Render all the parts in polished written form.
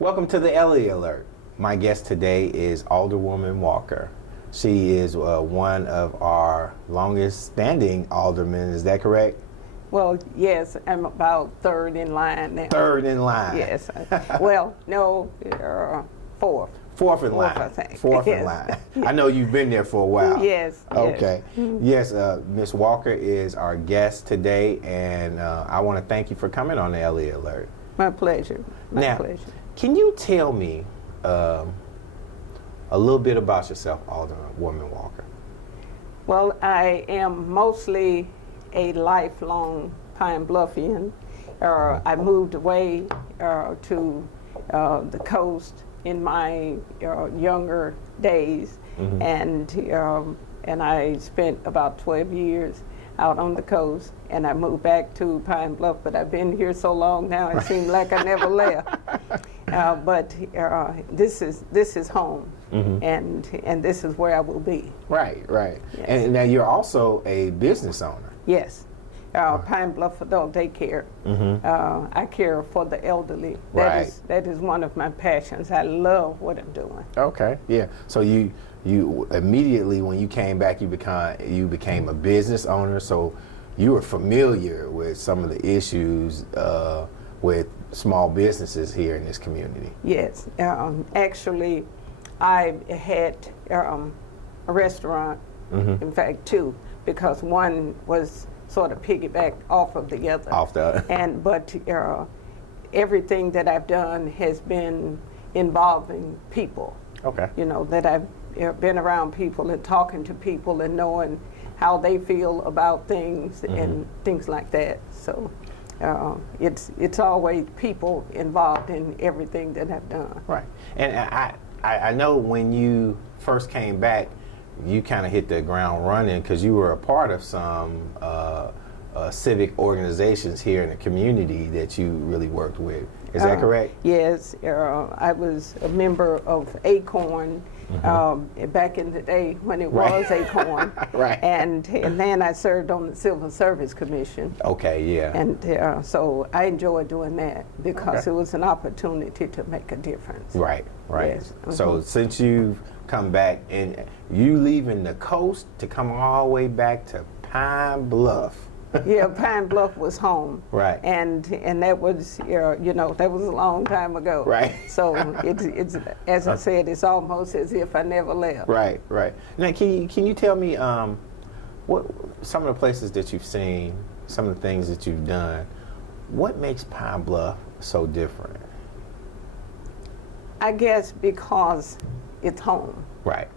Welcome to the Elliott Alert. My guest today is Alderwoman Walker. She is one of our longest standing aldermen, is that correct? Well, yes, I'm about third in line now. Third in line. Yes. Well, no, fourth. Fourth in line. I think. Fourth in Yes. line. I know you've been there for a while. Yes. Okay. Yes. Yes, Ms. Walker is our guest today, and I want to thank you for coming on the Elliott Alert. My pleasure. My Now, pleasure. can you tell me a little bit about yourself, Alderwoman Walker? Well, I am mostly a lifelong Pine Bluffian. I moved away to the coast in my younger days, and I spent about 12 years out on the coast, and I moved back to Pine Bluff, but I've been here so long now it seems like I never left. But this is home, and this is where I will be. Right, right. Yes. And now you're also a business owner. Yes. Pine Bluff Adult Daycare. I care for the elderly. Right. That is one of my passions. I love what I'm doing. Okay, yeah. So you immediately when you came back, you became a business owner. So you were familiar with some of the issues with small businesses here in this community. Yes. Actually, I had a restaurant. In fact, two, because one was sort of piggyback off of the other. But everything that I've done has been involving people. Okay. You know, that I've been around people and talking to people and knowing how they feel about things and things like that. So it's always people involved in everything that I've done. Right. And I know when you first came back, you kind of hit the ground running because you were a part of some civic organizations here in the community that you really worked with. Is that correct? Yes. I was a member of ACORN back in the day when it was ACORN. Right. And then I served on the Civil Service Commission. Okay, yeah. And so I enjoyed doing that because Okay. it was an opportunity to make a difference. Right, right. Yes. So since you've come back and you leaving the coast to come all the way back to Pine Bluff. Yeah, Pine Bluff was home. Right. And that was, that was a long time ago. Right. So it's as I said, it's almost as if I never left. Right, right. Now, can you tell me what some of the places that you've seen, some of the things that you've done, what makes Pine Bluff so different? I guess because it's home. Right.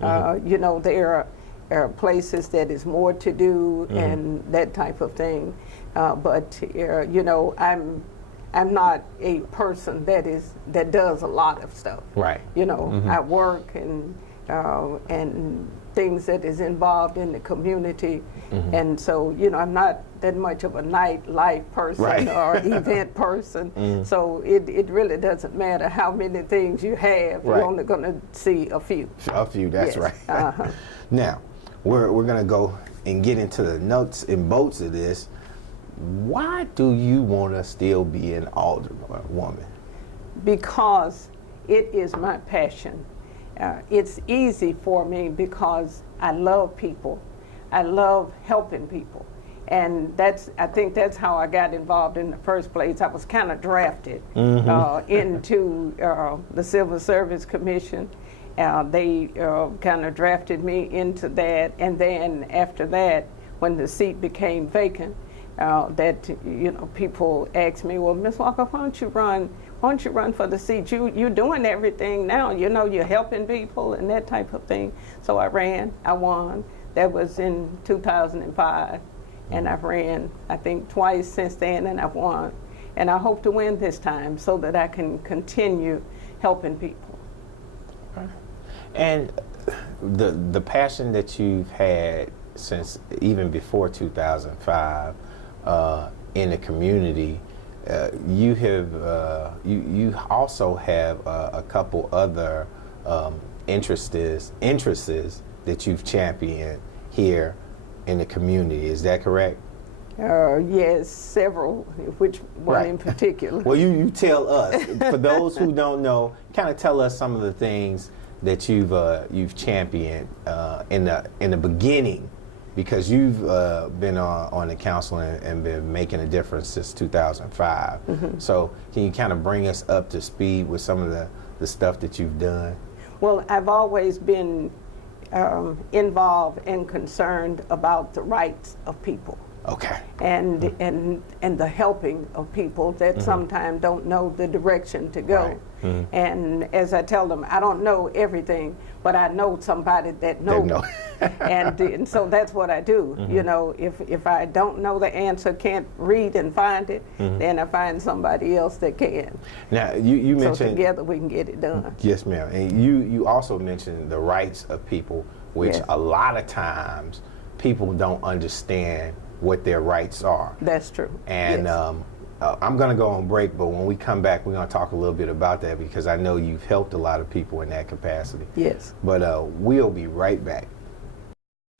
There are places that is more to do and that type of thing. But I'm not a person that does a lot of stuff. Right. I work and things that is involved in the community, and so I'm not that much of a nightlife person Right. or event person. So it really doesn't matter how many things you have. Right. You're only going to see a few. A few. That's Yes. right. Now, we're going to go and get into the nuts and bolts of this. Why do you want to still be an alderwoman? Because it is my passion. It's easy for me because I love people. I love helping people. And I think that's how I got involved in the first place. I was kind of drafted into the Civil Service Commission. They kind of drafted me into that. And then after that, when the seat became vacant, people asked me, well, Ms. Walker, why don't you run for the seat? You're doing everything now. You're helping people and that type of thing. So I ran. I won. That was in 2005. And I've ran, I think, twice since then, and I've won. And I hope to win this time so that I can continue helping people. Okay. And the passion that you've had since even before 2005 in the community, you also have a couple other interests that you've championed here in the community. Is that correct? Yes, several. Which one in particular? Well, you tell us. For those who don't know, kind of tell us some of the things that you've championed in the beginning, because you've been on the council and been making a difference since 2005. So can you kind of bring us up to speed with some of the stuff that you've done? Well, I've always been involved and concerned about the rights of people. Okay. And the helping of people that sometimes don't know the direction to go. Right. And as I tell them, I don't know everything, but I know somebody that knows. And so that's what I do. You know, if I don't know the answer, can't read and find it, then I find somebody else that can. Now, you mentioned... So together we can get it done. Yes, ma'am. And you also mentioned the rights of people, which a lot of times people don't understand what their rights are. That's true. And I'm going to go on break, but when we come back, we're going to talk a little bit about that, because I know you've helped a lot of people in that capacity. Yes. But we'll be right back.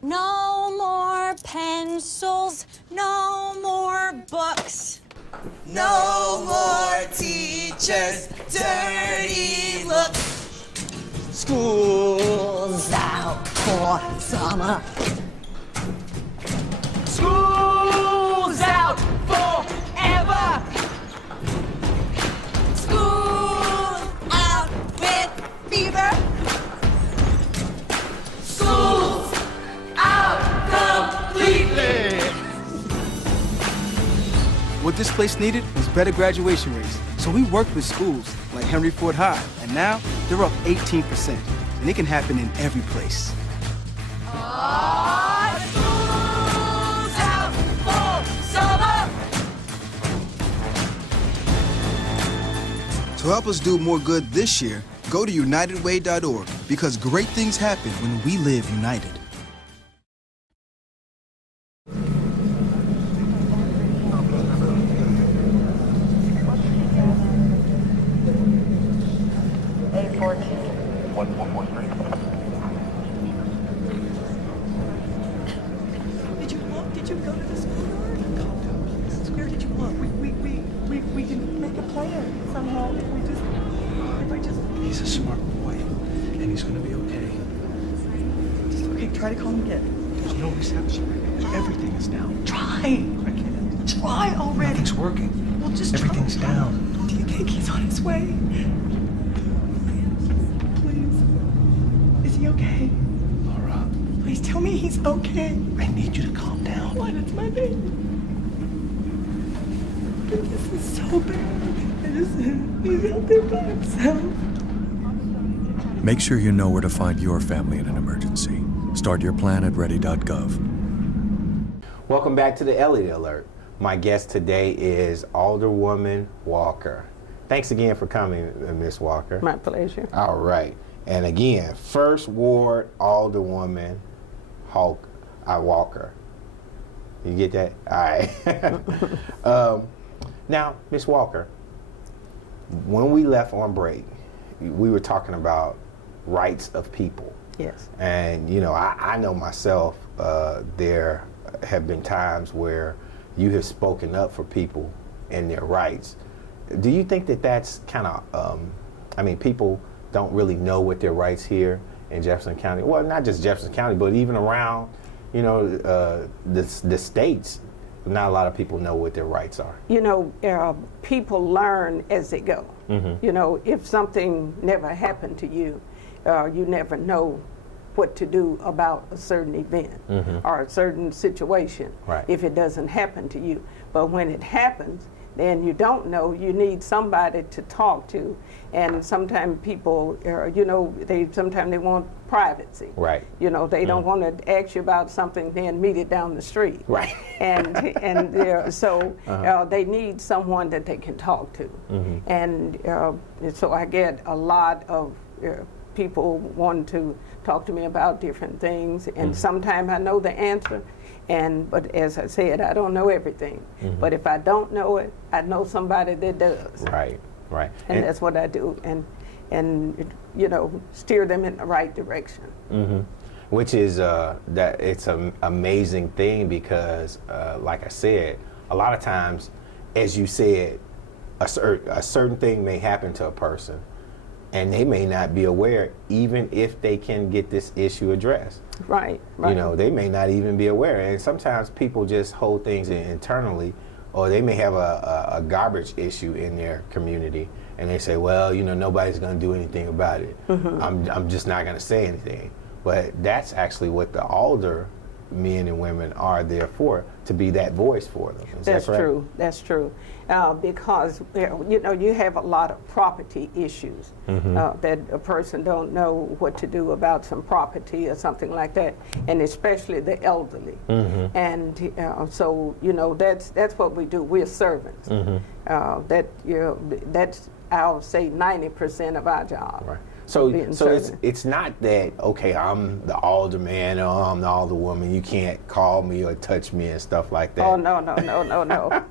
No more pencils, no more books. No more teachers' dirty looks. School's out for summer. School's out forever. School out with fever. School's out completely. What this place needed was better graduation rates. So we worked with schools like Henry Ford High, and now they're up 18%. And it can happen in every place. School's out for summer. To help us do more good this year, go to unitedway.org, because great things happen when we live united. Did you go to the schoolyard? Calm down, please. Where did you look? We can make a plan somehow if I just... He's a smart boy, and he's gonna be okay. Just, okay, try to call him again. There's no reception. Everything is down. Try. I can't. Try already. Nothing's working. Well, just Everything's try. down. Do you think he's on his way? Please. Is he okay? Laura, Please tell me he's okay. I need you to calm down. Why, that's my baby. This is so bad. He's out there by himself. Make sure you know where to find your family in an emergency. Start your plan at ready.gov. Welcome back to the Elliott Alert. My guest today is Alderwoman Walker. Thanks again for coming, Miss Walker. My pleasure. All right. And again, First Ward Alderwoman Walker. You get that? All right. Now, Miss Walker, when we left on break, we were talking about rights of people. Yes. And, you know, I know myself, there have been times where you have spoken up for people and their rights. Do you think that that's kind of, I mean, people don't really know what their rights here in Jefferson County, well, not just Jefferson County, but even around, you know, the states, not a lot of people know what their rights are. You know, people learn as they go. You know, if something never happened to you, you never know what to do about a certain event or a certain situation if it doesn't happen to you. But when it happens, then you don't know, you need somebody to talk to. And sometimes people, you know, sometimes they want privacy. Right. You know, they don't want to ask you about something, then meet it down the street. Right. And so they need someone that they can talk to. And so I get a lot of people want to talk to me about different things, and sometimes I know the answer, but as I said, I don't know everything. But if I don't know it, I know somebody that does. Right, right. And that's what I do, and you know, steer them in the right direction. Which is that it's an amazing thing because, like I said, a lot of times, as you said, a certain thing may happen to a person, and they may not be aware, even if they can get this issue addressed. Right. You know, they may not even be aware, and sometimes people just hold things internally, or they may have a garbage issue in their community, and they say, well, you know, nobody's going to do anything about it. I'm just not going to say anything. But that's actually what the older men and women are there for, to be that voice for them. That's true. That's true. Because you know, you have a lot of property issues that a person don't know what to do about some property or something like that, and especially the elderly. And so you know, that's what we do. We're servants. That's, I'll say, 90% of our job. Right. So it's not that, okay, I'm the alderman or I'm the alderwoman, you can't call me or touch me and stuff like that. Oh, no.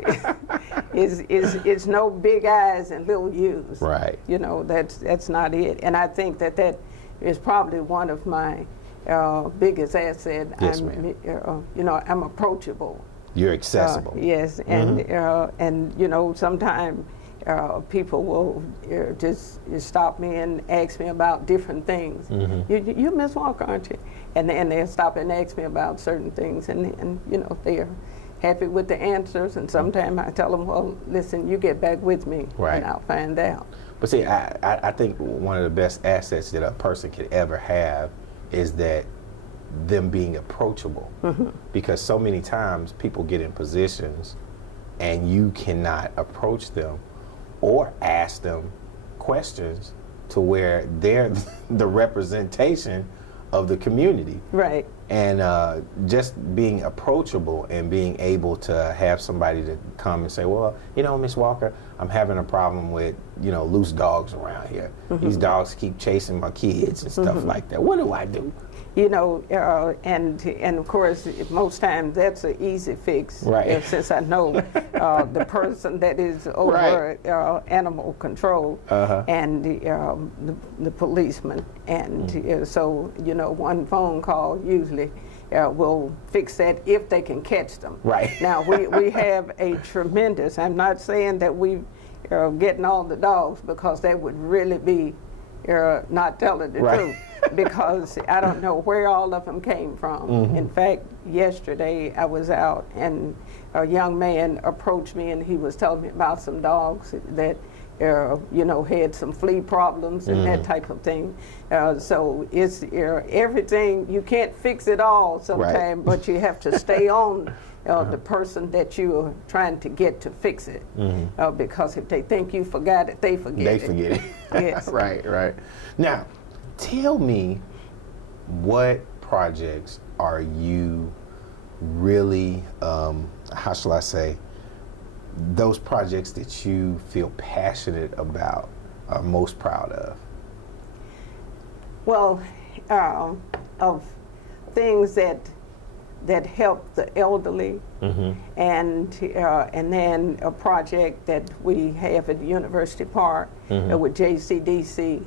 It's no big eyes and little U's. Right. You know, that's not it. And I think that is probably one of my biggest assets. Yes, ma'am. You know, I'm approachable. You're accessible. Yes, and you know, sometimes people will just stop me and ask me about different things. You're Miss Walker, aren't you? And then they'll stop and ask me about certain things, and you know, they're happy with the answers. And sometimes I tell them, well, listen, you get back with me, and I'll find out. But see, I think one of the best assets that a person could ever have is that them being approachable, because so many times people get in positions and you cannot approach them or ask them questions to where they're the representation of the community. Right. And just being approachable and being able to have somebody to come and say, well, you know, Miss Walker, I'm having a problem with, you know, loose dogs around here. These dogs keep chasing my kids and stuff like that. What do I do? You know, and of course, most times that's an easy fix. Right. Since I know the person that is over animal control and the policeman, and so you know, one phone call usually will fix that if they can catch them. Right. Now we have a tremendous. I'm not saying that we getting all the dogs, because that would really be not telling the truth. Because I don't know where all of them came from. In fact, yesterday I was out and a young man approached me and he was telling me about some dogs that you know, had some flea problems and that type of thing. So it's everything. You can't fix it all sometimes, but you have to stay on the person that you are trying to get to fix it. Because if they think you forgot it, they forget it. They forget it. Yes. Right. Now, tell me, what projects are you really, how shall I say, those projects that you feel passionate about, are most proud of? Well, of things that help the elderly, and then a project that we have at the University Park with JCDC,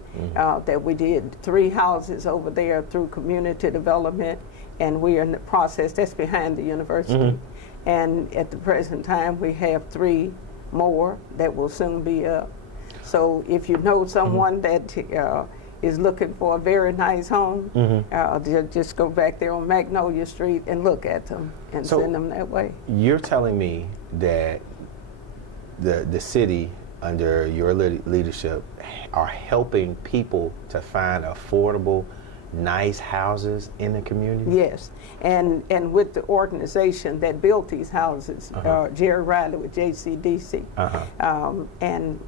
that we did 3 houses over there through community development, and we are in the process. That's behind the university, and at the present time we have 3 more that will soon be up. So if you know someone that is looking for a very nice home, just go back there on Magnolia Street and look at them and send them that way. You're telling me that the city, under your leadership, are helping people to find affordable, nice houses in the community? Yes, and with the organization that built these houses, Jerry Riley with JCDC, and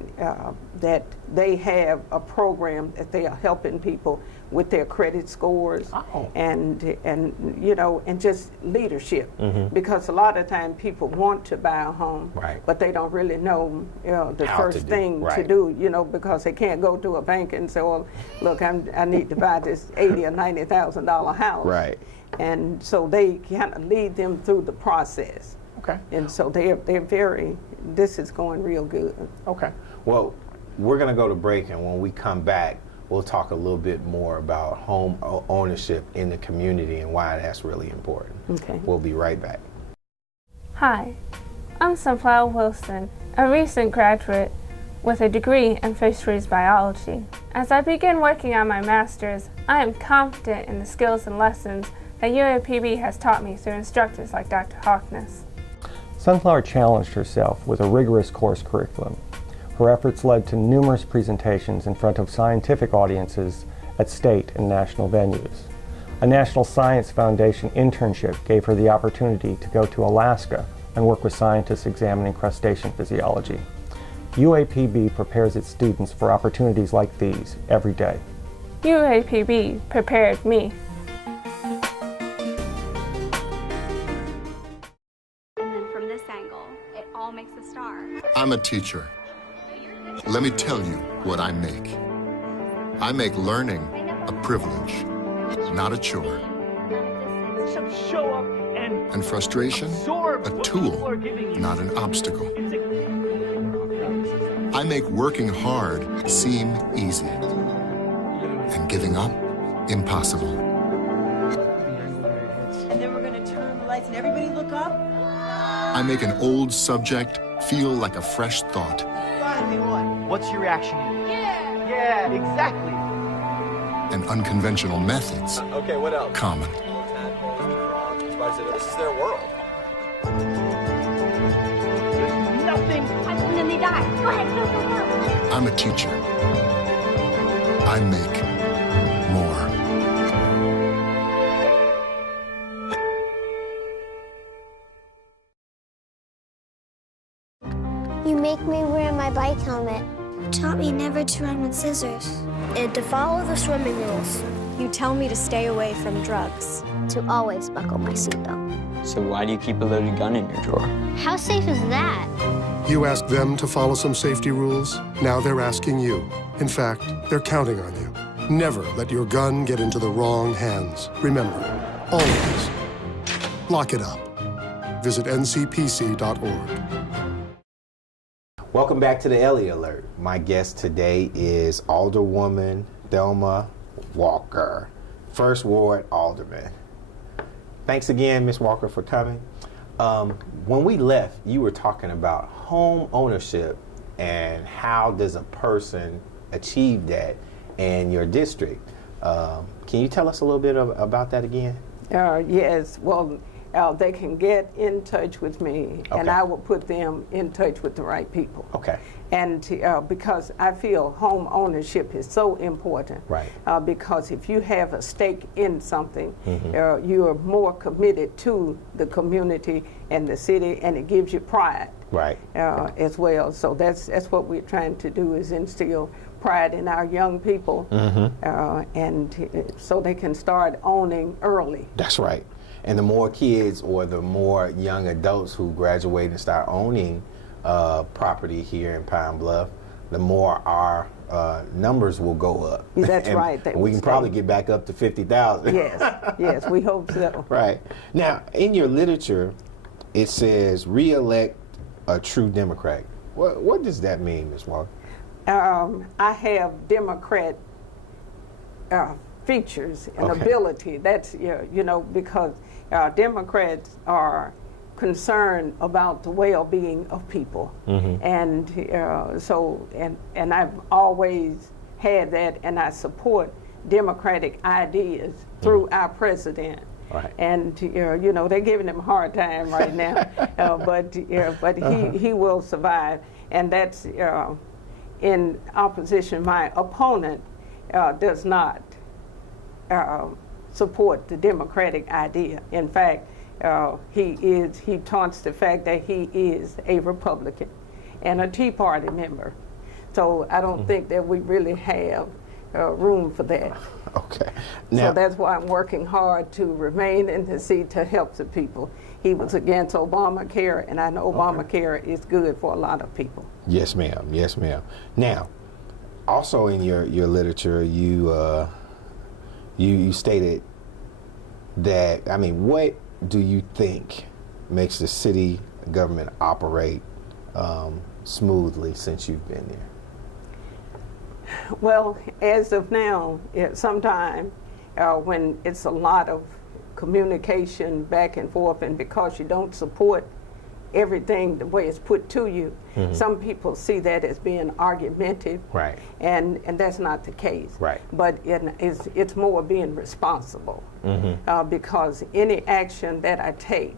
that they have a program that they are helping people with their credit scores, and you know, and just leadership, because a lot of time people want to buy a home, but they don't really know, the first thing to do, you know, because they can't go to a bank and say, well, look, I need to buy this $80,000 or $90,000 house, and so they kind of lead them through the process. And so they're very, this is going real good. Well, we're going to go to break, and when we come back, we'll talk a little bit more about home ownership in the community and why that's really important. Okay. We'll be right back. Hi, I'm Sunflower Wilson, a recent graduate with a degree in fisheries biology. As I begin working on my master's, I am confident in the skills and lessons that UAPB has taught me through instructors like Dr. Hawkness. Sunflower challenged herself with a rigorous course curriculum. Her efforts led to numerous presentations in front of scientific audiences at state and national venues. A National Science Foundation internship gave her the opportunity to go to Alaska and work with scientists examining crustacean physiology. UAPB prepares its students for opportunities like these every day. UAPB prepared me. And then from this angle, it all makes a star. I'm a teacher. Let me tell you what I make. I make learning a privilege, not a chore. Show up And frustration, a tool, not an obstacle. I make working hard seem easy, and giving up impossible. And then we're going to turn the lights and everybody look up. I make an old subject feel like a fresh thought. Finally won. What's your reaction? Yeah. Yeah, exactly. And unconventional methods Okay, what else? common. This is their world. There's nothing. And then they die. Go ahead, go, go, go. I'm a teacher. I make more. You make me wear my bike helmet. Taught me never to run with scissors. And to follow the swimming rules. You tell me to stay away from drugs. To always buckle my seatbelt. So why do you keep a loaded gun in your drawer? How safe is that? You asked them to follow some safety rules. Now they're asking you. In fact, they're counting on you. Never let your gun get into the wrong hands. Remember, always lock it up. Visit ncpc.org. Welcome back to the Elliott Alert. My guest today is Alderwoman Thelma Walker, First Ward Alderman. Thanks again, Ms. Walker, for coming. When we left, you were talking about home ownership and how does a person achieve that in your district. Can you tell us a little bit about that again? Yes, well, they can get in touch with me, Okay. and I will put them in touch with the right people. Okay. And because I feel home ownership is so important. Right. Because if you have a stake in something, Mm-hmm. you are more committed to the community and the city, and it gives you pride. Right. As well. So that's what we're trying to do, is instill pride in our young people, and so they can start owning early. That's right. And the more kids or the more young adults who graduate and start owning property here in Pine Bluff, the more our numbers will go up. That's and right. we can probably get back up to 50,000. Yes, yes, we hope so. Right. Now, in your literature, it says re-elect a true Democrat. What does that mean, Ms. Walker? I have Democrat features and ability. That's, because Democrats are concerned about the well-being of people. And and I've always had that, and I support democratic ideas through our president. Right. And they're giving him a hard time right now, but he will survive, and that's in opposition. My opponent does not support the democratic idea. In fact, he taunts the fact that he is a Republican and a Tea Party member. So I don't think that we really have room for that. Okay. Now, so that's why I'm working hard to remain in the seat to help the people. He was against Obamacare, and I know Obamacare is good for a lot of people. Yes, ma'am. Yes, ma'am. Now, also in your literature, you stated that, what do you think makes the city government operate smoothly since you've been there? Well, as of now, sometime when it's a lot of communication back and forth, and because you don't support everything the way it's put to you, some people see that as being argumentative, right? And that's not the case, right? But it's more being responsible, because any action that I take,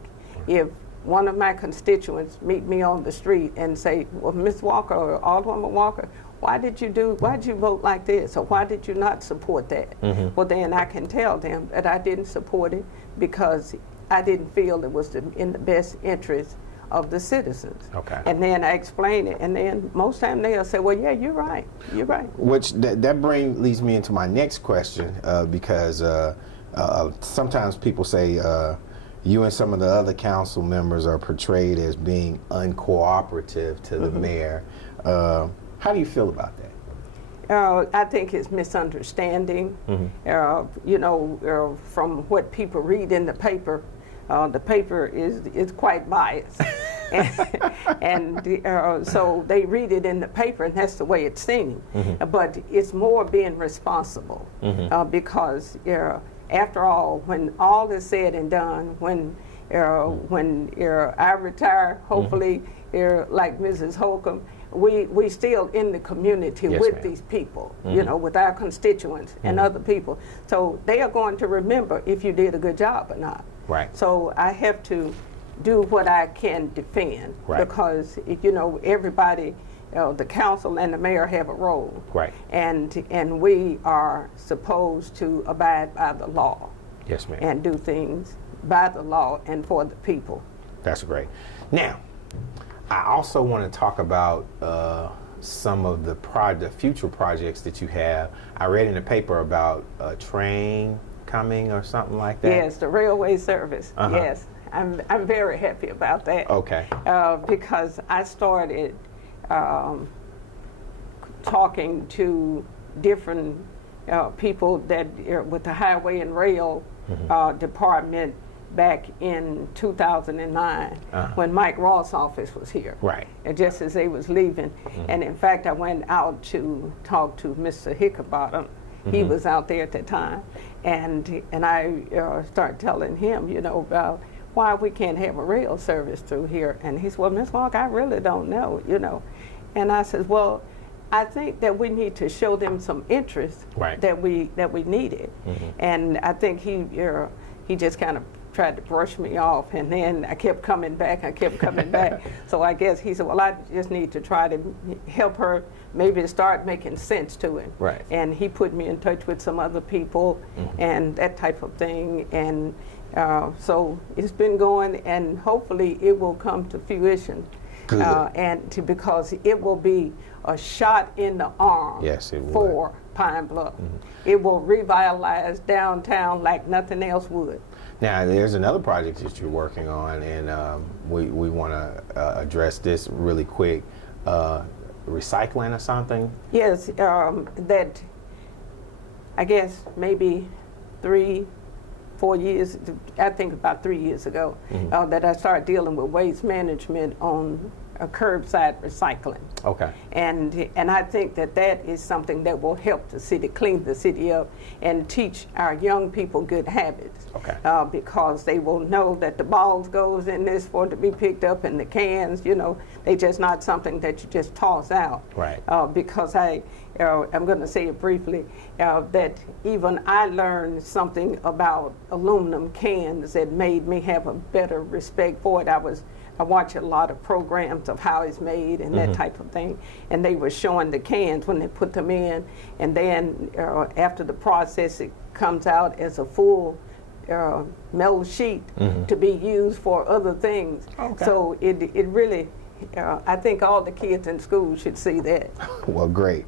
if one of my constituents meet me on the street and say, "Well, Ms. Walker or Alderwoman Walker, why did you vote like this, or why did you not support that?" Well, then I can tell them that I didn't support it because I didn't feel it was in the best interest of the citizens. Okay. And then I explain it, and then most time they'll say, "Well, yeah, you're right. You're right." Which that leads me into my next question, because sometimes people say you and some of the other council members are portrayed as being uncooperative to the mayor. How do you feel about that? I think it's misunderstanding. You know, from what people read in the paper is quite biased. and so they read it in the paper, and that's the way it's seen. But it's more being responsible, because after all, when all is said and done, when I retire, hopefully, like Mrs. Holcomb, we still in the community with these people, you know, with our constituents and other people. So they are going to remember if you did a good job or not. Right. So I have to do what I can defend, because you know, everybody, the council and the mayor have a role. Right. And we are supposed to abide by the law. Yes, ma'am. And do things by the law and for the people. That's great. Now, I also want to talk about some of the future projects that you have. I read in the paper about a train coming or something like that. Yes, the railway service. Yes, I'm very happy about that. Okay. Because I started talking to different people that with the highway and rail department back in 2009 when Mike Ross' office was here. Right. And just as they was leaving. And in fact, I went out to talk to Mr. Hickenbottom. He was out there at the time. And I started telling him, you know, about why we can't have a rail service through here. And he said, "Well, Ms. Walker, I really don't know, you know." And I said, "Well, I think that we need to show them some interest that we needed." And I think he just kind of tried to brush me off, and then I kept coming back. So I guess he said, "Well, I just need to try to help her maybe start making sense to it." Right. And he put me in touch with some other people and that type of thing. And so it's been going, and hopefully it will come to fruition. Good. Because it will be a shot in the arm for Pine Bluff. It will revitalize downtown like nothing else would. Now, there's another project that you're working on, and we want to address this really quick. Recycling or something? Yes, that I guess maybe 3-4 years, I think about 3 years ago, that I started dealing with waste management on curbside recycling. Okay. And I think that is something that will help the city, clean the city up, and teach our young people good habits. Okay. Because they will know that the balls goes in this for it to be picked up, and the cans, you know, they just not something that you just toss out. Right. Because I'm going to say it briefly, that even I learned something about aluminum cans that made me have a better respect for it. I watch a lot of programs of how it's made and that type of thing, and they were showing the cans when they put them in, and then after the process, it comes out as a full metal sheet to be used for other things. Okay. So it really, I think all the kids in school should see that. Well, great.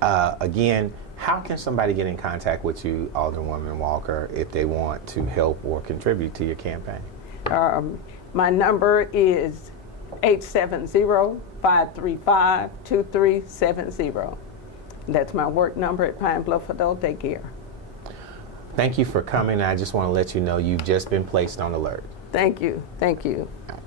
Again, how can somebody get in contact with you, Alderwoman Walker, if they want to help or contribute to your campaign? My number is 870-535-2370. That's my work number at Pine Bluff Adult Daycare. Thank you for coming. I just want to let you know you've just been placed on alert. Thank you. Thank you. All right.